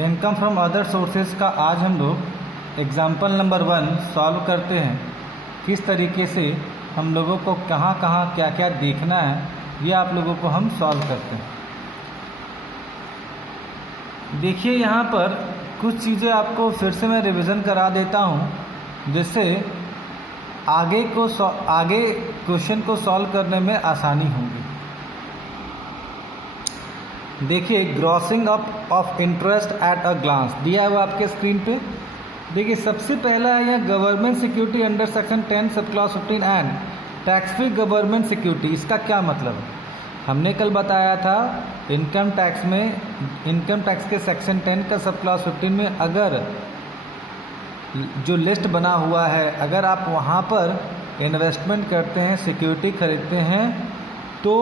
Income from other sources का आज हम लोग एग्जाम्पल नंबर 1 सॉल्व करते हैं। किस तरीके से हम लोगों को कहाँ कहाँ क्या क्या देखना है ये आप लोगों को हम सॉल्व करते हैं। देखिए यहाँ पर कुछ चीज़ें आपको फिर से मैं रिवीजन करा देता हूँ जिससे आगे क्वेश्चन को सॉल्व करने में आसानी होगी। देखिए grossing up of interest at a glance दिया हुआ आपके स्क्रीन पे। देखिए सबसे पहला है यहाँ government security under section 10 sub clause 15 and tax free government security. इसका क्या मतलब है? हमने कल बताया था इनकम टैक्स के सेक्शन 10 का सब क्लॉज 15 में अगर जो लिस्ट बना हुआ है, अगर आप वहाँ पर इन्वेस्टमेंट करते हैं, सिक्योरिटी खरीदते हैं, तो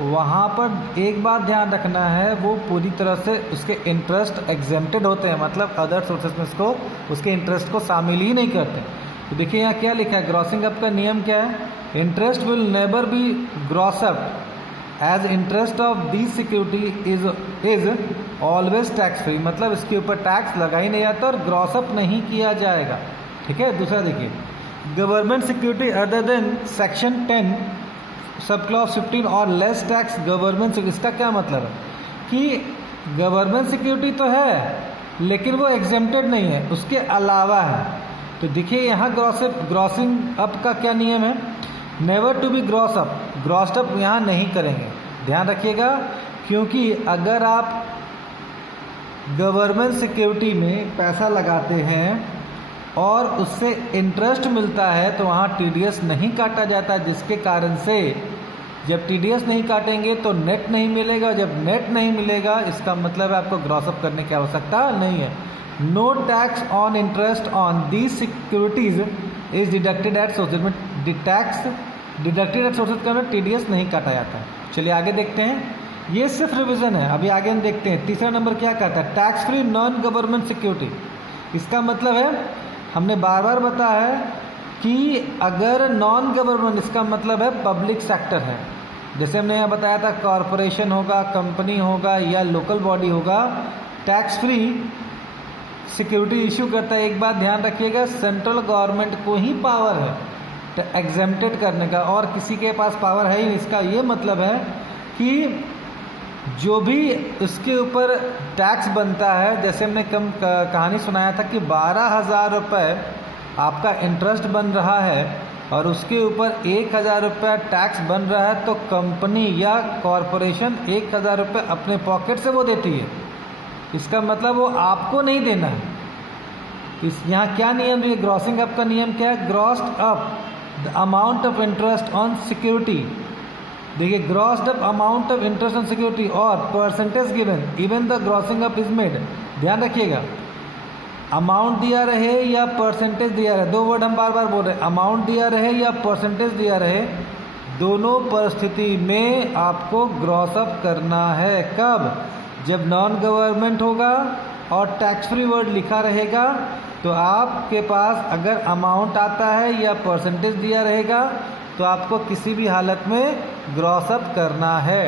वहाँ पर एक बात ध्यान रखना है, वो पूरी तरह से उसके इंटरेस्ट एग्जेम्प्टेड होते हैं, मतलब अदर सोर्सेज में उसके इंटरेस्ट को शामिल ही नहीं करते। तो देखिए यहाँ क्या लिखा है, ग्रॉसिंग अप का नियम क्या है? Interest will never be gross up as interest of the security is always tax free, मतलब इसके ऊपर टैक्स लगा ही नहीं जाता और ग्रॉस अप नहीं किया जाएगा। ठीक है। दूसरा देखिए government security other than section 10 sub clause 15 और लेस टैक्स गवर्नमेंट। इसका क्या मतलब है कि गवर्नमेंट सिक्योरिटी तो है लेकिन वो एग्जेम्प्टेड नहीं है, उसके अलावा है। तो देखिए यहाँ ग्रॉसिंग अप का क्या नियम है? Never to be gross up, grossed up यहाँ नहीं करेंगे, ध्यान रखिएगा। क्योंकि अगर आप गवर्नमेंट सिक्योरिटी में पैसा लगाते हैं और उससे इंटरेस्ट मिलता है तो वहाँ टीडीएस नहीं काटा जाता, जिसके कारण से जब टीडीएस नहीं काटेंगे तो नेट नहीं मिलेगा। जब नेट नहीं मिलेगा इसका मतलब है आपको ग्रॉसअप करने की आवश्यकता नहीं है। No tax on interest on these securities is deducted at sources में टैक्स डिडक्टेड एट सोर्सेज का टीडीएस नहीं काटा जाता है। चलिए आगे देखते हैं, ये सिर्फ रिविजन है, अभी आगे हम देखते हैं। तीसरा नंबर क्या कहता है? Tax free non government security. इसका मतलब है, हमने बार बार बताया है कि अगर नॉन गवर्नमेंट, इसका मतलब है पब्लिक सेक्टर है, जैसे हमने यहाँ बताया था कॉरपोरेशन होगा, कंपनी होगा या लोकल बॉडी होगा, टैक्स फ्री सिक्योरिटी इशू करता है। एक बात ध्यान रखिएगा, सेंट्रल गवर्नमेंट को ही पावर है एग्जेम्प्टेड करने का और किसी के पास पावर है ही नहीं। इसका ये मतलब है कि जो भी उसके ऊपर टैक्स बनता है, जैसे हमने कहानी सुनाया था कि 12,000 रुपये आपका इंटरेस्ट बन रहा है और उसके ऊपर 1,000 रुपये टैक्स बन रहा है, तो कंपनी या कॉरपोरेशन 1,000 रुपये अपने पॉकेट से वो देती है। इसका मतलब वो आपको नहीं देना है। यहाँ क्या नियम है? ग्रॉसिंग अप का नियम क्या है? Grossed up the amount of interest on security. देखिए grossed up amount of interest on security और percentage given even the grossing up is made. ध्यान रखिएगा, अमाउंट दिया रहे या परसेंटेज दिया रहे, दो वर्ड हम बार बार बोल रहे हैं, अमाउंट दिया रहे या परसेंटेज दिया रहे, दोनों परिस्थिति में आपको ग्रॉस अप करना है। कब? जब नॉन गवर्नमेंट होगा और टैक्स फ्री वर्ड लिखा रहेगा, तो आपके पास अगर अमाउंट आता है या परसेंटेज दिया रहेगा तो आपको किसी भी हालत में ग्रॉस अप करना है।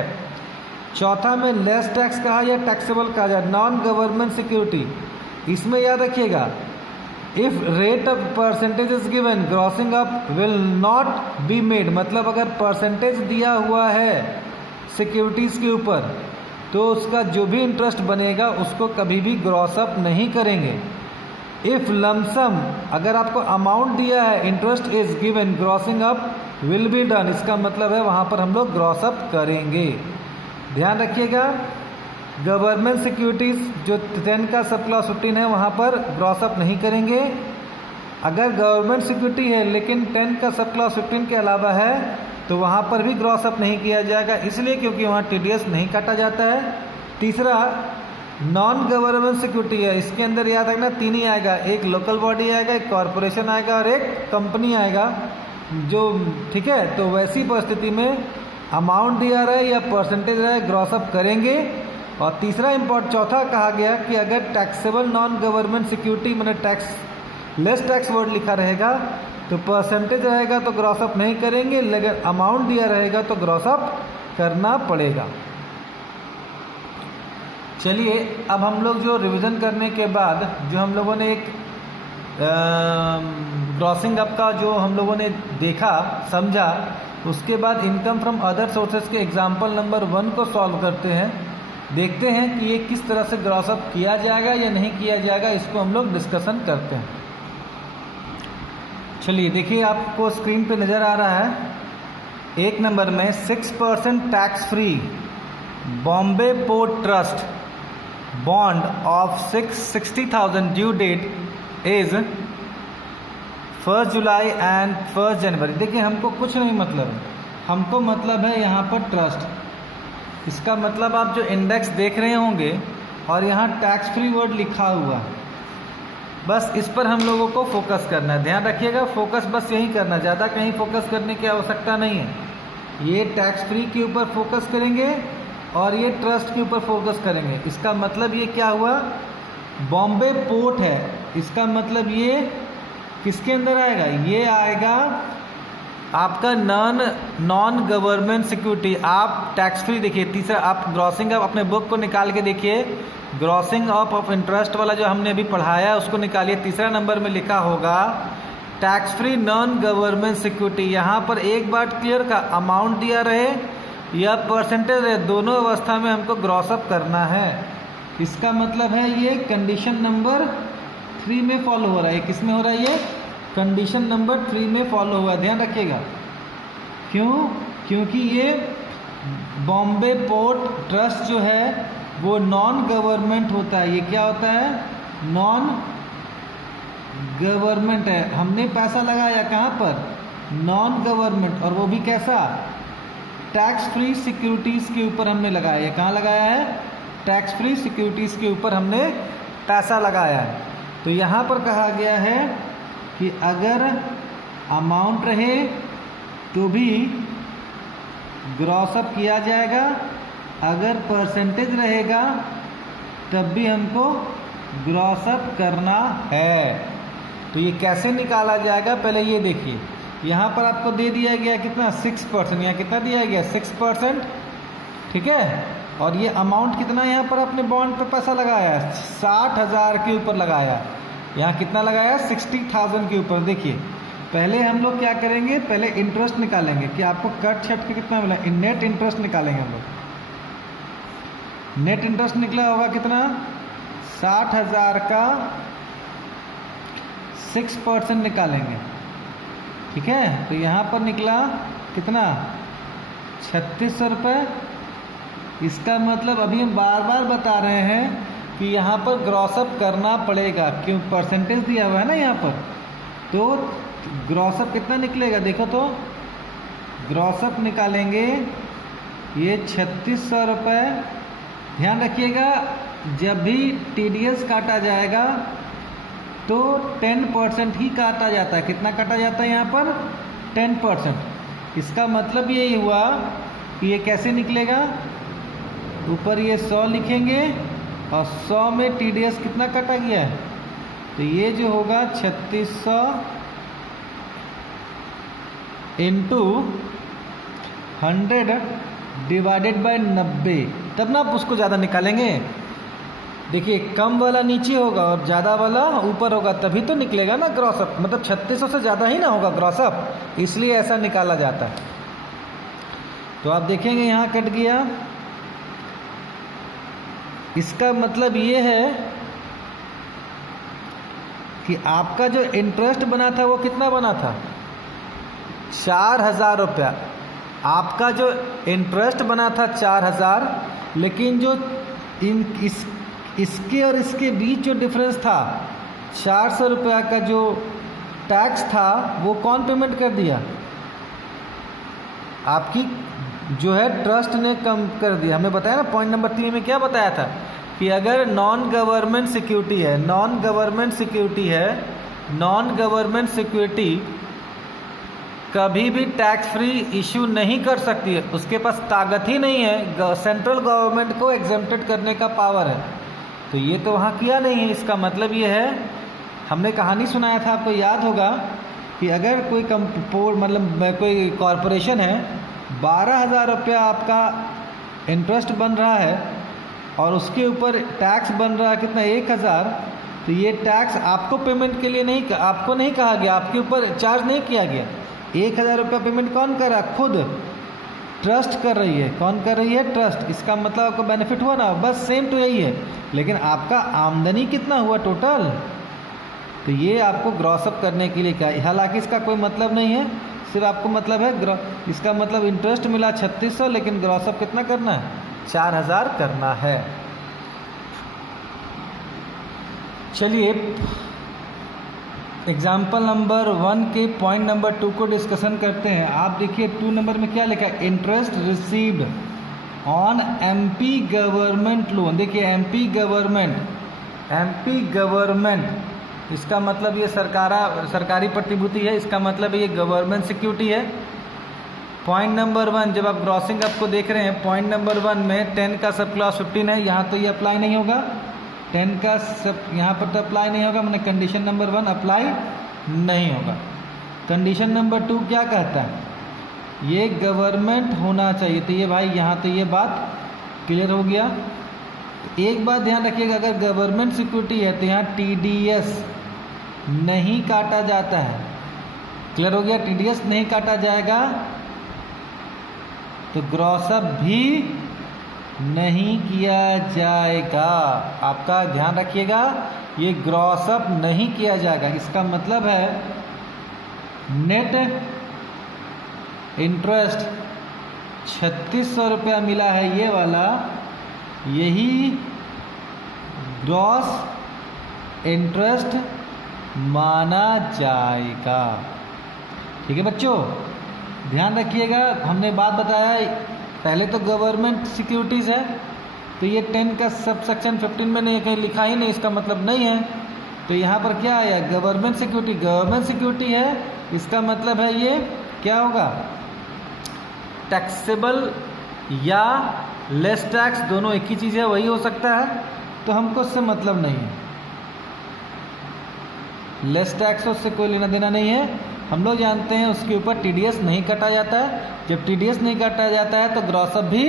चौथा में लेस टैक्स कहा या टैक्सेबल कहा जाए, नॉन गवर्नमेंट सिक्योरिटी। इसमें याद रखिएगा, if rate of percentage is given grossing up will not be made, मतलब अगर परसेंटेज दिया हुआ है सिक्योरिटीज़ के ऊपर तो उसका जो भी इंटरेस्ट बनेगा उसको कभी भी ग्रॉस अप नहीं करेंगे। इफ लमसम, अगर आपको अमाउंट दिया है, interest is given, grossing up will be done, इसका मतलब है वहाँ पर हम लोग ग्रॉस अप करेंगे। ध्यान रखिएगा, गवर्नमेंट सिक्योरिटीज़ जो 10 का सब क्लॉज 15 है वहाँ पर ग्रॉस अप नहीं करेंगे। अगर गवर्नमेंट सिक्योरिटी है लेकिन 10 का सब क्लॉज 15 के अलावा है तो वहाँ पर भी ग्रॉस अप नहीं किया जाएगा, इसलिए क्योंकि वहाँ टीडीएस नहीं काटा जाता है। तीसरा नॉन गवर्नमेंट सिक्योरिटी है, इसके अंदर याद रखना 3 ही आएगा, एक लोकल बॉडी आएगा, एक कॉरपोरेशन आएगा और एक कंपनी आएगा जो, ठीक है। तो वैसी परिस्थिति में अमाउंट दिया रहे या परसेंटेज रहे ग्रॉस अप करेंगे। और तीसरा चौथा कहा गया कि अगर टैक्सेबल नॉन गवर्नमेंट सिक्योरिटी मैंने टैक्स लेस टैक्स वर्ड लिखा रहेगा तो परसेंटेज रहेगा तो ग्रॉस अप नहीं करेंगे, लेकिन अमाउंट दिया रहेगा तो ग्रॉस अप करना पड़ेगा। चलिए अब हम लोग जो रिवीजन करने के बाद जो हम लोगों ने एक ग्रॉसिंग अप का जो हम लोगों ने देखा समझा, उसके बाद इनकम फ्रॉम अदर सोर्सेज के एग्जाम्पल नंबर 1 को सॉल्व करते हैं। देखते हैं कि ये किस तरह से ग्रॉस अप किया जाएगा या नहीं किया जाएगा, इसको हम लोग डिस्कशन करते हैं। चलिए देखिए, आपको स्क्रीन पे नज़र आ रहा है 1 नंबर में 6% tax free Bombay Port Trust bond of 60,000 due date is 1 July and 1 January. देखिए हमको कुछ नहीं मतलब है, हमको मतलब है यहाँ पर ट्रस्ट। इसका मतलब आप जो इंडेक्स देख रहे होंगे और यहाँ टैक्स फ्री वर्ड लिखा हुआ, बस इस पर हम लोगों को फोकस करना है। ध्यान रखिएगा, फोकस बस यही करना, ज़्यादा कहीं फोकस करने की आवश्यकता नहीं है। ये टैक्स फ्री के ऊपर फोकस करेंगे और ये ट्रस्ट के ऊपर फोकस करेंगे। इसका मतलब ये क्या हुआ, बॉम्बे पोर्ट है, इसका मतलब ये किसके अंदर आएगा, ये आएगा आपका नॉन गवर्नमेंट सिक्योरिटी। आप टैक्स फ्री देखिए, तीसरा आप ग्रॉसिंग अप अपने बुक को निकाल के देखिए, ग्रॉसिंग अप ऑफ इंटरेस्ट वाला जो हमने अभी पढ़ाया है उसको निकालिए। तीसरा नंबर में लिखा होगा tax free non government security. यहाँ पर एक बात क्लियर का, अमाउंट दिया रहे या परसेंटेज रहे, दोनों अवस्था में हमको ग्रॉस अप करना है। इसका मतलब है ये कंडीशन नंबर 3 में फॉलो हो रहा है। किस में हो रहा है, ये कंडीशन नंबर 3 में फॉलो हुआ है। ध्यान रखिएगा, क्यों, क्योंकि ये बॉम्बे पोर्ट ट्रस्ट जो है वो नॉन गवर्नमेंट होता है। ये क्या होता है, नॉन गवर्नमेंट है। हमने पैसा लगाया कहाँ पर, नॉन गवर्नमेंट, और वो भी कैसा, टैक्स फ्री सिक्योरिटीज़ के ऊपर हमने लगाया है। कहाँ लगाया है, टैक्स फ्री सिक्योरिटीज़ के ऊपर हमने पैसा लगाया है। तो यहाँ पर कहा गया है कि अगर अमाउंट रहे तो भी ग्रॉस अप किया जाएगा, अगर परसेंटेज रहेगा तब भी हमको ग्रॉस अप करना है। तो ये कैसे निकाला जाएगा, पहले ये देखिए, यहाँ पर आपको दे दिया गया कितना, 6%। यहाँ कितना दिया गया, 6%, ठीक है। और ये अमाउंट कितना, यहाँ पर आपने बॉन्ड पे पैसा लगाया है 60,000 के ऊपर लगाया। यहाँ कितना लगाया, 60,000 के ऊपर। देखिए पहले हम लोग क्या करेंगे, पहले इंटरेस्ट निकालेंगे कि आपको कट छट के कितना मिला, नेट इंटरेस्ट निकालेंगे हम लोग। नेट इंटरेस्ट निकला होगा कितना, 60,000 का 6% निकालेंगे, ठीक है। तो यहाँ पर निकला कितना, 3600 रुपये। इसका मतलब अभी हम बार बार बता रहे हैं कि यहाँ पर ग्रॉसअप करना पड़ेगा, क्यों, परसेंटेज दिया हुआ है ना यहाँ पर। तो ग्रॉसअप कितना निकलेगा, देखो तो ग्रॉसअप निकालेंगे ये 3600 रुपये। ध्यान रखिएगा, जब भी टीडीएस काटा जाएगा तो 10% ही काटा जाता है। कितना काटा जाता है यहाँ पर, 10%। इसका मतलब ये हुआ कि ये कैसे निकलेगा, ऊपर ये 100 लिखेंगे और 100 में टीडीएस कितना काटा गया है, तो ये जो होगा 3600 इंटू 100 डिवाइडेड बाय 90, तब ना आप उसको ज़्यादा निकालेंगे। देखिए कम वाला नीचे होगा और ज़्यादा वाला ऊपर होगा, तभी तो निकलेगा ना ग्रॉसअप। मतलब 3600 से ज़्यादा ही ना होगा ग्रॉसअप, इसलिए ऐसा निकाला जाता है। तो आप देखेंगे यहाँ कट गया। इसका मतलब ये है कि आपका जो इंटरेस्ट बना था वो कितना बना था, 4000 रुपया। आपका जो इंटरेस्ट बना था 4000, लेकिन जो इसके और इसके बीच जो डिफरेंस था 400 रुपया का जो टैक्स था, वो कौन पेमेंट कर दिया, आपकी जो है ट्रस्ट ने कम कर दिया। हमने बताया ना पॉइंट नंबर 3 में क्या बताया था कि अगर नॉन गवर्नमेंट सिक्योरिटी है, नॉन गवर्नमेंट सिक्योरिटी है, नॉन गवर्नमेंट सिक्योरिटी कभी भी टैक्स फ्री इशू नहीं कर सकती है, उसके पास ताकत ही नहीं है सेंट्रल गवर्नमेंट को एग्जेम्प्टेड करने का पावर है। तो ये तो वहाँ किया नहीं है। इसका मतलब ये है, हमने कहानी सुनाया था, आपको याद होगा कि अगर कोई मतलब कोई कॉरपोरेशन है, 12,000 रुपया आपका इंटरेस्ट बन रहा है और उसके ऊपर टैक्स बन रहा है कितना 1000, तो ये टैक्स आपको पेमेंट के लिए नहीं, आपको नहीं कहा गया, आपके ऊपर चार्ज नहीं किया गया। 1000 रुपया पेमेंट कौन कर रहा? खुद ट्रस्ट कर रही है। कौन कर रही है? ट्रस्ट। इसका मतलब आपको बेनिफिट हुआ ना, बस सेम तो यही है। लेकिन आपका आमदनी कितना हुआ टोटल, तो ये आपको ग्रॉसअप करने के लिए क्या, हालांकि इसका कोई मतलब नहीं है, सिर्फ आपको मतलब है इसका मतलब इंटरेस्ट मिला 3600, लेकिन ग्रॉसअप कितना करना है? 4000 करना है। चलिए एग्जाम्पल नंबर 1 के पॉइंट नंबर 2 को डिस्कशन करते हैं। आप देखिए 2 नंबर में क्या लिखा है? Interest received on MP government loan. देखिए एमपी गवर्नमेंट इसका मतलब ये सरकारी प्रतिभूति है, इसका मतलब ये गवर्नमेंट सिक्योरिटी है। पॉइंट नंबर 1 जब आप ग्रॉसिंग अप को देख रहे हैं, पॉइंट नंबर 1 में 10 का सब क्लॉज 15 है, यहाँ तो ये अप्लाई नहीं होगा। 10 का सब यहाँ पर तो अप्लाई नहीं होगा, मैंने कंडीशन नंबर 1 अप्लाई नहीं होगा। कंडीशन नंबर 2 क्या कहता है? ये गवर्नमेंट होना चाहिए। तो ये भाई यहाँ तो ये बात क्लियर हो गया। एक बात ध्यान रखिएगा, अगर गवर्नमेंट सिक्योरिटी है तो यहाँ TDS नहीं काटा जाता है। क्लियर हो गया? TDS नहीं काटा जाएगा, तो ग्रॉसअप भी नहीं किया जाएगा। आपका ध्यान रखिएगा, ये ग्रॉसअप नहीं किया जाएगा। इसका मतलब है नेट इंटरेस्ट 3600 रुपया मिला है ये वाला, यही ग्रॉस इंटरेस्ट माना जाएगा। ठीक है बच्चों, ध्यान रखिएगा। हमने बात बताया पहले तो गवर्नमेंट सिक्योरिटीज़ है, तो ये 10 का सब सेक्शन 15 में नहीं, कहीं लिखा ही नहीं, इसका मतलब नहीं है। तो यहाँ पर क्या आया? गवर्नमेंट सिक्योरिटी है, इसका मतलब है ये क्या होगा? टैक्सेबल या लेस टैक्स, दोनों एक ही चीज़ है, वही हो सकता है। तो हमको उससे मतलब नहीं है, लेस टैक्स उससे कोई लेना देना नहीं है। हम लोग जानते हैं उसके ऊपर TDS नहीं काटा जाता है। जब TDS नहीं काटा जाता है तो ग्रॉसअप भी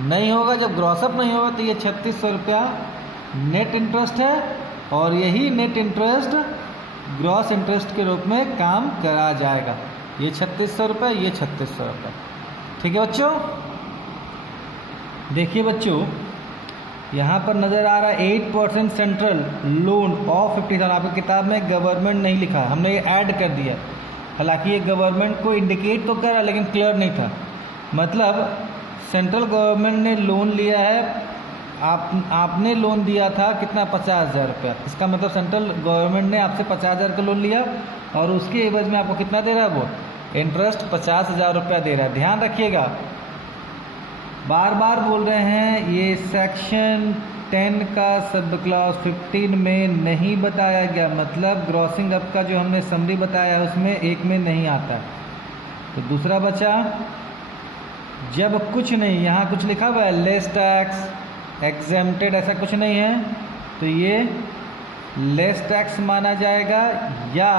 नहीं होगा। जब ग्रॉसअप नहीं होगा तो ये 3600 रुपया नेट इंटरेस्ट है, और यही नेट इंटरेस्ट ग्रॉस इंटरेस्ट के रूप में काम करा जाएगा। ये 3600 रुपये, ये 3600 रुपये। ठीक है बच्चों, देखिए बच्चों यहाँ पर नज़र आ रहा है 8% सेंट्रल लोन ऑफ 50,000। आपकी किताब में गवर्नमेंट नहीं लिखा है, हमने ये ऐड कर दिया। हालांकि ये गवर्नमेंट को इंडिकेट तो कर रहा, लेकिन क्लियर नहीं था। मतलब सेंट्रल गवर्नमेंट ने लोन लिया है, आपने लोन दिया था कितना? 50,000 रुपया। इसका मतलब सेंट्रल गवर्नमेंट ने आपसे 50,000 का लोन लिया, और उसके एवज में आपको कितना दे रहा है? वो इंटरेस्ट 50,000 रुपया दे रहा है। ध्यान रखिएगा, बार बार बोल रहे हैं, ये सेक्शन 10 का सब क्लॉज 15 में नहीं बताया गया। मतलब ग्रॉसिंग अप का जो हमने समरी बताया उसमें एक में नहीं आता। तो दूसरा बचा, जब कुछ नहीं, यहाँ कुछ लिखा हुआ है लेस टैक्स, एग्जेम्प्टेड, ऐसा कुछ नहीं है, तो ये लेस टैक्स माना जाएगा या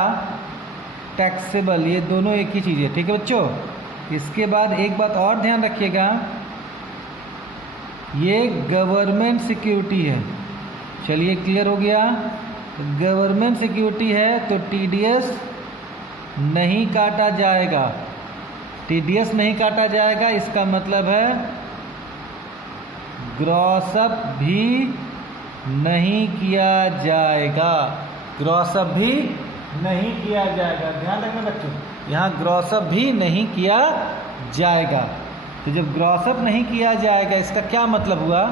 टैक्सेबल, ये दोनों एक ही चीज़ है। ठीक है बच्चों, इसके बाद एक बात और ध्यान रखिएगा, ये गवर्नमेंट सिक्योरिटी है। चलिए क्लियर हो गया, गवर्नमेंट सिक्योरिटी है तो TDS नहीं काटा जाएगा। TDS नहीं काटा जाएगा, इसका मतलब है ग्रॉसअप भी नहीं किया जाएगा। ग्रॉसअप भी नहीं किया जाएगा, ध्यान रखना बच्चों, यहाँ ग्रॉसअप भी नहीं किया जाएगा। तो जब ग्रॉसअप नहीं किया जाएगा, इसका क्या मतलब हुआ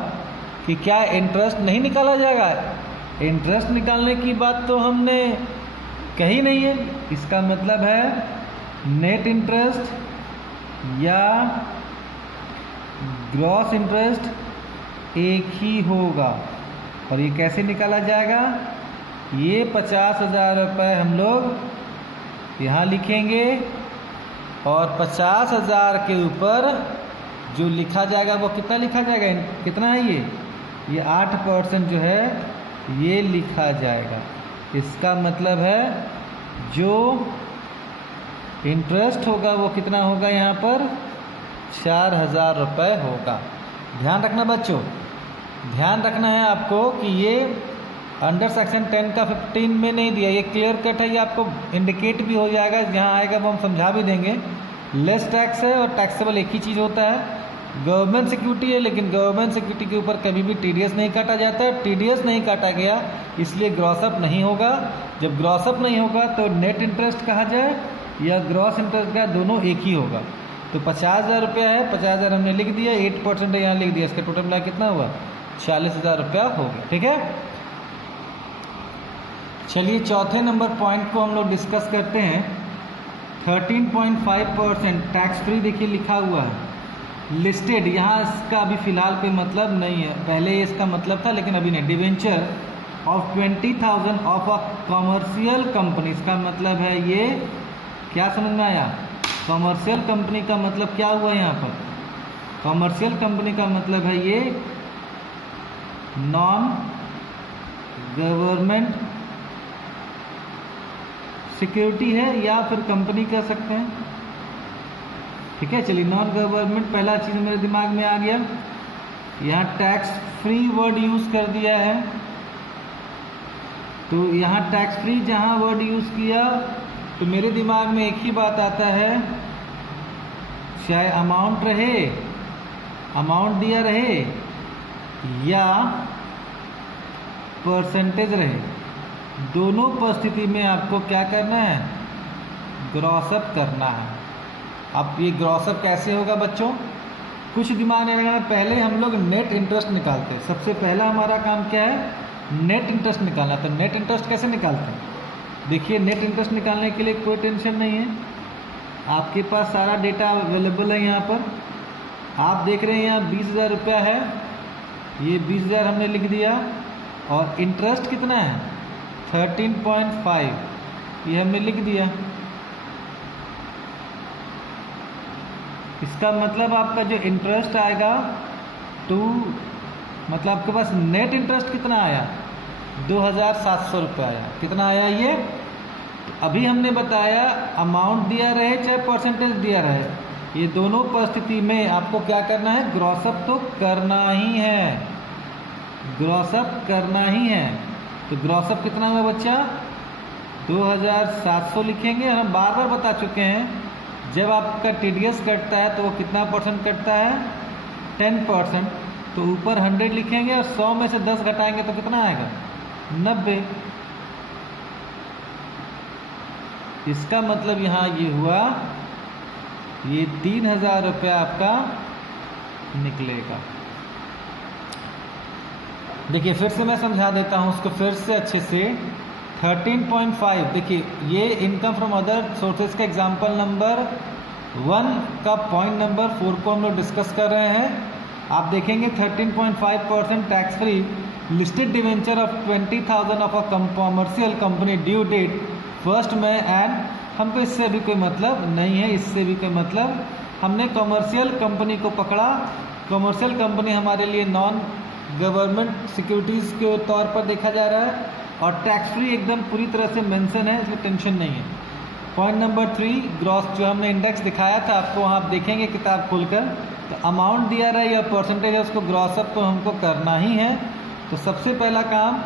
कि क्या इंटरेस्ट नहीं निकाला जाएगा? इंटरेस्ट निकालने की बात तो हमने कही नहीं है। इसका मतलब है नेट इंटरेस्ट या ग्रॉस इंटरेस्ट एक ही होगा। और ये कैसे निकाला जाएगा? ये 50,000 रुपये हम लोग यहाँ लिखेंगे, और 50,000 के ऊपर जो लिखा जाएगा वो कितना लिखा जाएगा? कितना है ये 8% जो है ये लिखा जाएगा। इसका मतलब है जो इंटरेस्ट होगा वो कितना होगा? यहाँ पर 4,000 रुपये होगा। ध्यान रखना बच्चों, ध्यान रखना है आपको कि ये अंडर सेक्शन 10 का 15 में नहीं दिया, ये क्लियर कट है, ये आपको इंडिकेट भी हो जाएगा, जहाँ आएगा वो हम समझा भी देंगे। लेस टैक्स है और टैक्सेबल एक ही चीज़ होता है। गवर्नमेंट सिक्योरिटी है, लेकिन गवर्नमेंट सिक्योरिटी के ऊपर कभी भी टीडीएस नहीं काटा जाता है। टीडीएस नहीं काटा गया इसलिए ग्रॉसअप नहीं होगा। जब ग्रॉसअप नहीं होगा तो नेट इंटरेस्ट कहा जाए या ग्रॉस इंटरेस्ट का, दोनों एक ही होगा। तो 50,000 रुपया है, 50,000 हमने लिख दिया, 8% यहाँ लिख दिया, इसका टोटल मिला कितना हुआ? 40,000 रुपया हो गया। ठीक है, चलिए चौथे नंबर पॉइंट को हम लोग डिस्कस करते हैं। 13.5% टैक्स फ्री देखिए लिखा हुआ है, लिस्टेड। यहाँ इसका अभी फ़िलहाल कोई मतलब नहीं है, पहले इसका मतलब था लेकिन अभी नहीं। Debenture of 20,000 of a commercial company, इसका मतलब है ये, क्या समझ में आया? कॉमर्शियल कंपनी का मतलब क्या हुआ यहाँ पर? कॉमर्शियल कंपनी का मतलब है ये नॉन गवर्नमेंट सिक्योरिटी है या फिर कंपनी कह सकते हैं। ठीक है, चलिए नॉन गवर्नमेंट पहला चीज़ मेरे दिमाग में आ गया। यहाँ टैक्स फ्री वर्ड यूज़ कर दिया है, तो यहाँ टैक्स फ्री जहाँ वर्ड यूज़ किया तो मेरे दिमाग में एक ही बात आता है, चाहे अमाउंट रहे, अमाउंट दिया रहे या परसेंटेज रहे, दोनों परिस्थिति में आपको क्या करना है? ग्रॉसअप करना है। अब ये ग्रॉसअप कैसे होगा बच्चों? कुछ दिमाग में लगाना। पहले हम लोग नेट इंटरेस्ट निकालते हैं, सबसे पहला हमारा काम क्या है? नेट इंटरेस्ट निकालना। तो नेट इंटरेस्ट कैसे निकालते हैं? देखिए, नेट इंटरेस्ट निकालने के लिए कोई टेंशन नहीं है, आपके पास सारा डेटा अवेलेबल है। यहाँ पर आप देख रहे हैं यहाँ 20,000 रुपया है, ये 20,000 हमने लिख दिया, और इंटरेस्ट कितना है? 13.5, ये हमने लिख दिया। इसका मतलब आपका जो इंटरेस्ट आएगा मतलब आपके पास नेट इंटरेस्ट कितना आया? 2,700 रुपये आया। कितना आया ये? अभी हमने बताया अमाउंट दिया रहे चाहे परसेंटेज दिया रहे, ये दोनों परिस्थिति में आपको क्या करना है? ग्रॉसअप तो करना ही है, ग्रॉसअप करना ही है। तो ग्रॉसअप कितना हुआ बच्चा? 2,700 लिखेंगे। हम बार बार बता चुके हैं, जब आपका टीडीएस कटता है तो वो कितना परसेंट कटता है? 10%। तो ऊपर 100 लिखेंगे और 100 में से 10 घटाएंगे तो कितना आएगा? 90। इसका मतलब यहाँ ये हुआ, ये 3,000 रुपया आपका निकलेगा। देखिए फिर से मैं समझा देता हूँ उसको फिर से अच्छे से। 13.5 देखिए, ये इनकम फ्रॉम अदर सोर्सेज का एग्जाम्पल नंबर 1 का पॉइंट नंबर 4 को हम लोग डिस्कस कर रहे हैं। आप देखेंगे 13.5% tax free listed debenture of 20,000 of a commercial company due date 1 May and, हमको इससे भी कोई मतलब नहीं है, इससे भी कोई मतलब, हमने कॉमर्शियल कंपनी को पकड़ा। कॉमर्शियल कंपनी हमारे लिए नॉन गवर्नमेंट सिक्योरिटीज़ के तौर पर देखा जा रहा है और टैक्स फ्री एकदम पूरी तरह से मेंशन है, इसलिए टेंशन नहीं है। पॉइंट नंबर 3, ग्रॉस, जो हमने इंडेक्स दिखाया था आपको, वहाँ आप देखेंगे किताब खोलकर, तो अमाउंट दिया रहा है या परसेंटेज है, उसको ग्रॉसअप तो हमको करना ही है। तो सबसे पहला काम,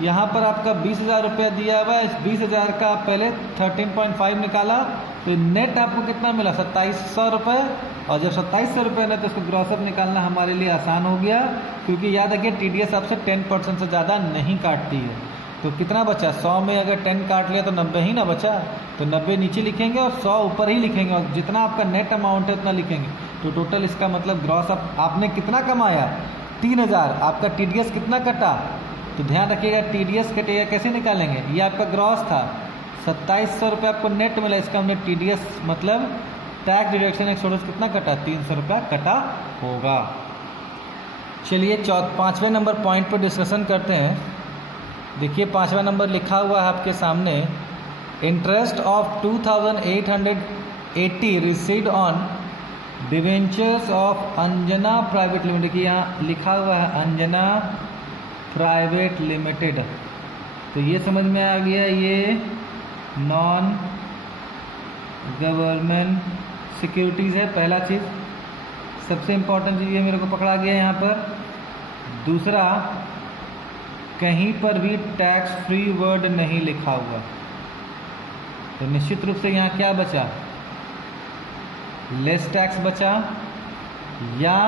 यहाँ पर आपका 20,000 रुपया दिया हुआ है, इस 20,000 का पहले 13.5 निकाला तो नेट आपको कितना मिला? 2,700 रुपये। और जब 2,700 रुपये ना, तो उसको ग्रॉसअप निकालना हमारे लिए आसान हो गया, क्योंकि याद रखिए टीडीएस आपसे 10% से ज़्यादा नहीं काटती है। तो कितना बचा? 100 में अगर 10 काट लिया तो 90 ही ना बचा, तो 90 नीचे लिखेंगे और 100 ऊपर ही लिखेंगे, और जितना आपका नेट अमाउंट है उतना लिखेंगे। तो टोटल इसका मतलब ग्रॉस आपने कितना कमाया? 3,000। आपका टीडीएस कितना कटा? तो ध्यान रखिएगा, टीडीएस कटेगा कैसे निकालेंगे? ये आपका ग्रॉस था, 2,700 रुपये आपको नेट मिला, इसका हमने टीडीएस मतलब टैक्स डिडक्शन एक्सोर्स कितना कटा? 300 रुपया कटा होगा। चलिए 5वें नंबर पॉइंट पर डिस्कशन करते हैं। देखिए 5वां नंबर लिखा हुआ है आपके सामने, interest of 2,880 received on debentures of Anjana private limited. देखिए यहाँ लिखा हुआ है अंजना प्राइवेट लिमिटेड, तो ये समझ में आ गया, ये नॉन गवर्नमेंट सिक्योरिटीज़ है। पहला चीज़, सबसे इम्पोर्टेंट चीज़ ये मेरे को पकड़ा गया यहाँ पर। दूसरा, कहीं पर भी टैक्स फ्री वर्ड नहीं लिखा हुआ, तो निश्चित रूप से यहाँ क्या बचा, लेस टैक्स बचा या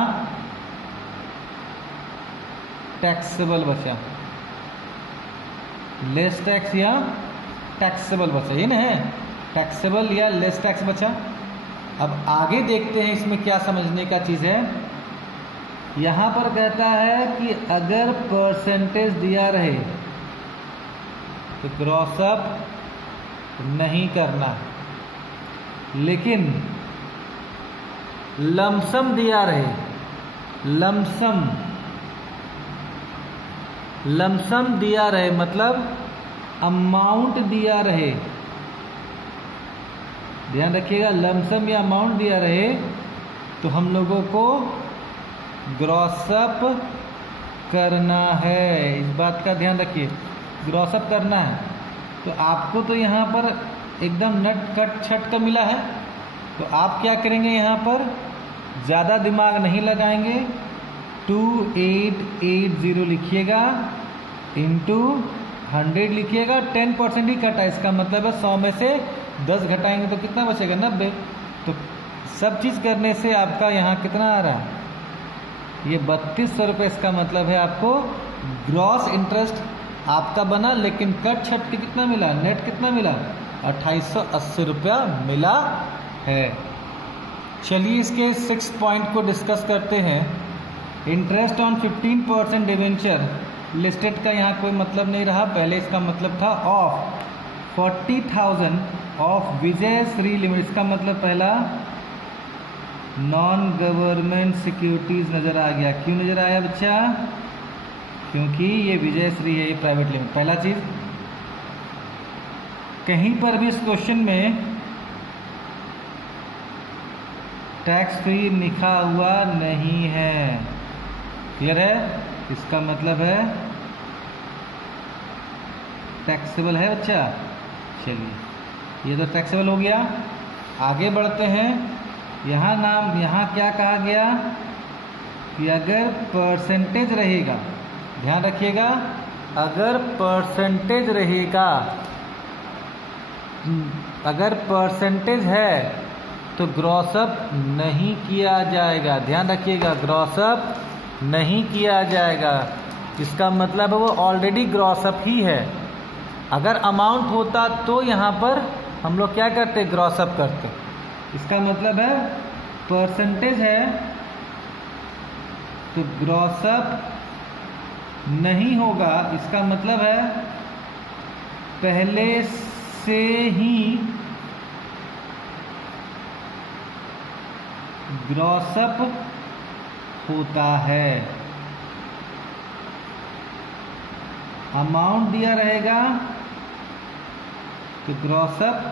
टैक्सेबल बचा, लेस टैक्स या टैक्सेबल बचा, ये ना है, टैक्सेबल या लेस टैक्स बचा। अब आगे देखते हैं इसमें क्या समझने का चीज़ है। यहाँ पर कहता है कि अगर परसेंटेज दिया रहे तो ग्रॉस अप नहीं करना, लेकिन लमसम दिया रहे, लमसम दिया रहे मतलब अमाउंट दिया रहे, ध्यान रखिएगा, लमसम या अमाउंट दिया रहे तो हम लोगों को ग्रॉस अप करना है। इस बात का ध्यान रखिए, ग्रॉस अप करना है। तो आपको तो यहाँ पर एकदम नट कट छट का मिला है, तो आप क्या करेंगे, यहाँ पर ज़्यादा दिमाग नहीं लगाएंगे, 2880 लिखिएगा इंटू 100 लिखिएगा, 10% ही कटा, इसका मतलब है 100 में से 10 घटाएंगे तो कितना बचेगा, 90। तो सब चीज़ करने से आपका यहाँ कितना आ रहा है, ये 3200 रुपये। इसका मतलब है आपको ग्रॉस इंटरेस्ट आपका बना, लेकिन कट छट के कितना मिला, नेट कितना मिला, 2880 रुपया मिला है। चलिए इसके 6 पॉइंट को डिस्कस करते हैं। इंटरेस्ट ऑन 15% डिवेंचर लिस्टेड का यहाँ कोई मतलब नहीं रहा, पहले इसका मतलब था of 40,000 of Vijay Shri limited. इसका मतलब पहला नॉन गवर्नमेंट सिक्योरिटीज़ नज़र आ गया। क्यों नज़र आया बच्चा, क्योंकि ये विजय श्री है, ये प्राइवेट लिमिटेड। पहला चीज़, कहीं पर भी इस क्वेश्चन में टैक्स फ्री लिखा हुआ नहीं है, क्लियर है, इसका मतलब है टैक्सेबल है बच्चा। चलिए ये तो टैक्सेबल हो गया। आगे बढ़ते हैं, यहाँ क्या कहा गया कि अगर परसेंटेज रहेगा, ध्यान रखिएगा, अगर परसेंटेज रहेगा, अगर परसेंटेज है तो ग्रॉस अप नहीं किया जाएगा, ध्यान रखिएगा, ग्रॉस अप नहीं किया जाएगा। इसका मतलब है वो ऑलरेडी ग्रॉस अप ही है। अगर अमाउंट होता तो यहाँ पर हम लोग क्या करते, ग्रॉस अप करते। इसका मतलब है परसेंटेज है तो ग्रॉस अप नहीं होगा। इसका मतलब है पहले से ही ग्रॉस अप होता है। अमाउंट दिया रहेगा तो ग्रॉस अप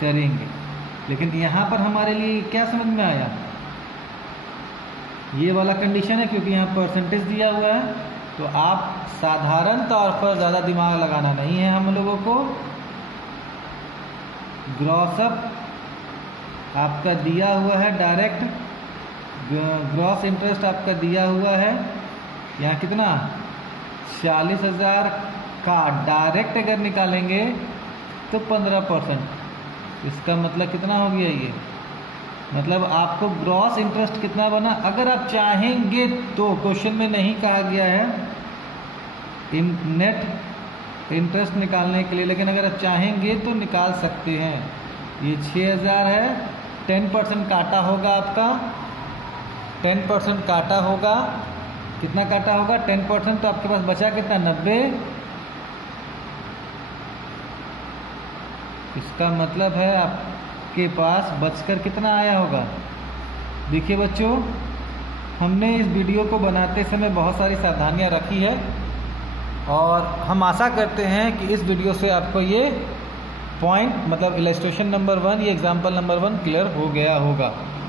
करेंगे, लेकिन यहाँ पर हमारे लिए क्या समझ में आया, ये वाला कंडीशन है, क्योंकि यहाँ परसेंटेज दिया हुआ है। तो आप साधारण तौर पर ज़्यादा दिमाग लगाना नहीं है हम लोगों को। ग्रॉस अप आपका दिया हुआ है, डायरेक्ट ग्रॉस इंटरेस्ट आपका दिया हुआ है, यहाँ कितना 40,000 का डायरेक्ट अगर निकालेंगे तो 15%। इसका मतलब कितना हो गया, ये मतलब आपको ग्रॉस इंटरेस्ट कितना बना। अगर आप चाहेंगे तो क्वेश्चन में नहीं कहा गया है नेट इंटरेस्ट निकालने के लिए, लेकिन अगर आप चाहेंगे तो निकाल सकते हैं। ये 6,000 है, 10% काटा होगा आपका, 10% काटा होगा, कितना काटा होगा 10%, तो आपके पास बचा कितना 90। इसका मतलब है आपके पास बचकर कितना आया होगा। देखिए बच्चों, हमने इस वीडियो को बनाते समय बहुत सारी सावधानियां रखी है और हम आशा करते हैं कि इस वीडियो से आपको ये पॉइंट मतलब इलस्ट्रेशन नंबर 1, ये एग्जाम्पल नंबर 1 क्लियर हो गया होगा।